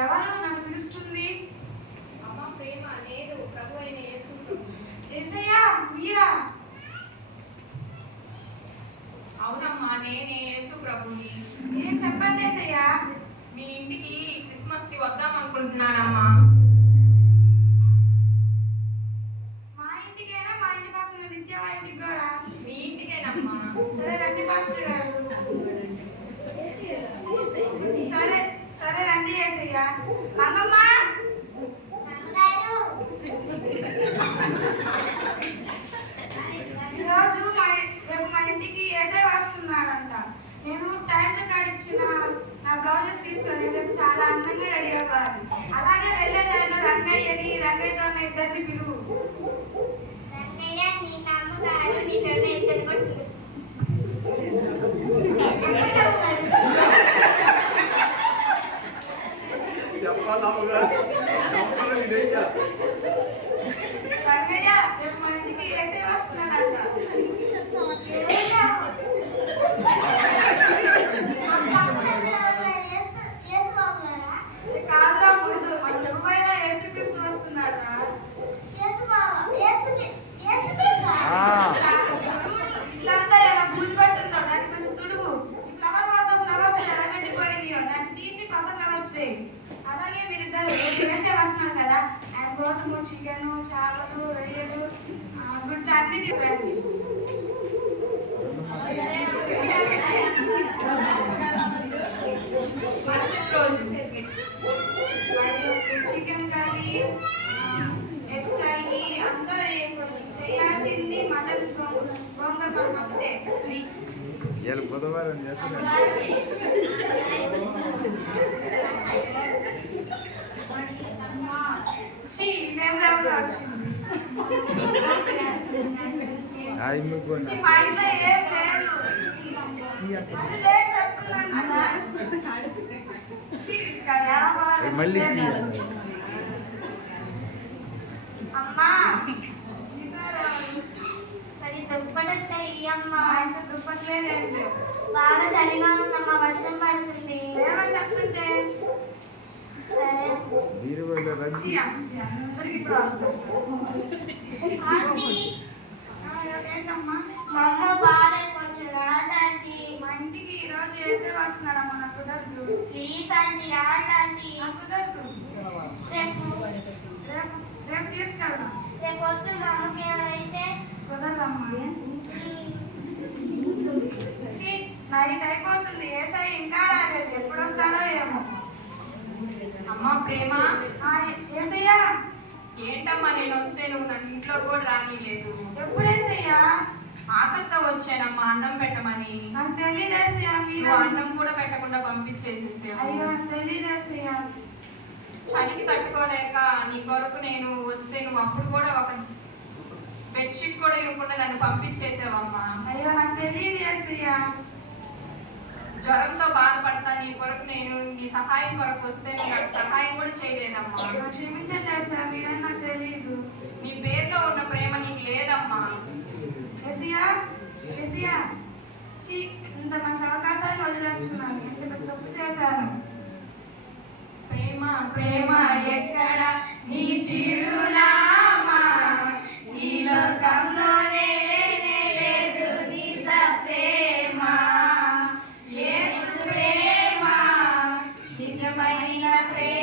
ఎవరు నన్ను పిలుస్తుంది? అమ్మ ప్రేమ నేను ప్రభు అయిన యేసు ప్రభు. యేసయ్యా మీరా? అవునమ్మా నేనే యేసు ప్రభుని. ఏం చెప్పండి యేసయ్యా. మీ ఇంటికి క్రిస్మస్ కి వద్దాం అనుకుంటున్నానమ్మా. మా ఇంటికేనా? మా ఇంటి పక్కన నిత్య వాళ్ళ ఇంటికి కూడా? మీ ఇంటికేనమ్మా. సరే రండి పాస్టర్ గారు. సరే సరే రండి యేసయ్యా. రంగమ్మ ఈరోజు రేపు మా ఇంటికి యేసయ్య వస్తున్నాడంట. నేను టైం కాడిచ్చిన నా బ్లౌజెస్ తీసుకొని రేపు చాలా అందంగా రెడీ అవ్వాలి. అలాగే వెళ్ళే దారిలో రంగయ్యని రంగయ్యతో ఉన్న ఇద్దరిని పిలువు. రంగయ్య నీ నాన్నగారు నీతో ఇద్దరు కూడా రంగయ్య రేపు మా ఇంటికి యేసయ్య వస్తున్నాడంట. కాదురా ముందు మన ప్రభువైన యేసుక్రీస్తు వస్తున్నాడు రా. చూడు ఇల్లంతా ఎలా బూజు పట్టుందో దాన్ని కొంచెం తుడుగు. ఈ ఫ్లవర్ వాజ్ ఫ్లవర్స్ ఎలా పెట్టిపోయిందో దాన్ని తీసి కొత్త ఫ్లవర్స్ వేయి. అలాగే మీరిద్దరు యేసయ్య వస్తున్నారు కదా, ఆయన కోసము చికెన్ చేపలు రొయ్యలు గుడ్లు అన్ని తీసుకురండి. మరుసటి రోజు చికెన్ కర్రీ ఎగ్ ఫ్రై అందరూ చేయాల్సింది మటన్ గోంగూర పప్పు ఒకటే. ఇవాళ బుధవారం చేస్తున్నారు. ఇదేం లేవు వచ్చింది. ఆ ఇమ్మికి మా ఇంట్లో ఏం లేదు. అది లేదు చెప్తున్నాను కదా. మళ్ళీ అమ్మా సరే దుప్పటంతా ఇయ్యమ్మా. మా ఇంట్లో దుప్పట్లేదేం లేవు. బాగా చలిగా ఉందమ్మా, వర్షం పడుతుంది. ఏమో చెప్తుంటే సరే మీరు వాళ్ళు రండి. అందరికి ఇప్పుడు వస్తుంది. ఆంటీ ఏంటమ్మా? మా అమ్మ బాగాలేదు, కొంచెం రాండి. మా ఇంటికి ఈరోజు యేసయ్య వస్తున్నాడమ్మా. నాకు కుదరదు. ప్లీజ్ ఆంటీ రాండి. నాకు కుదరదు. రేపు రేపు రేపు తీసుకెళ్దాం. రేపు పొద్దున్న మా అమ్మకి ఏమైతే కుదరదమ్మా. నైట్ అయిపోతుంది. యేసయ్య ఇంకా రాలేదు. ఎప్పుడు వస్తాడో ఏమో. అమ్మా ప్రేమ. యేసయ్య ఏంటమ్మా నేను వస్తే నువ్వు నన్ను ఇంట్లో కూడా రానిలేదు. ఎప్పుడు యేసయ్య? ఆకలితో వచ్చానమ్మా అన్నం పెట్టమని. నాకు తెలియదు యేసయ్య. మీరు నువ్వు అన్నం కూడా పెట్టకుండా పంపించేసేసావు. అయ్యో తెలియదు యేసయ్య. చలికి తట్టుకోలేక నీ కొరకు నేను వస్తే నువ్వు అప్పుడు కూడా ఒక బెడ్షీట్ కూడా ఇవ్వకుండా నన్ను పంపించేసావమ్మా. అయ్యో నాకు తెలియదు యేసయ్య. జ్వరంతో బాధపడతా నీ కొరకు నేను నీ సహాయం కొరకు వస్తే నువ్వు నాకు సహాయం కూడా చేయలేదమ్మా. క్షమించండి యేసయ్య, మీరని నాకు తెలియదు. నీ పేరులో ఉన్న ప్రేమ నీకు లేదమ్మా. యేసయ్య యేసయ్య ఇంత మంచి అవకాశాన్ని వదిలేస్తున్నాను. ఎంత పెద్ద తప్పు చేశాను. ప్రేమ ప్రేమ ఎక్కడ నీ చిరునామా, ఈ లోకంలోనే లేదు నిజ ప్రేమ. యేసు ప్రేమ నిజమైన ప్రేమ.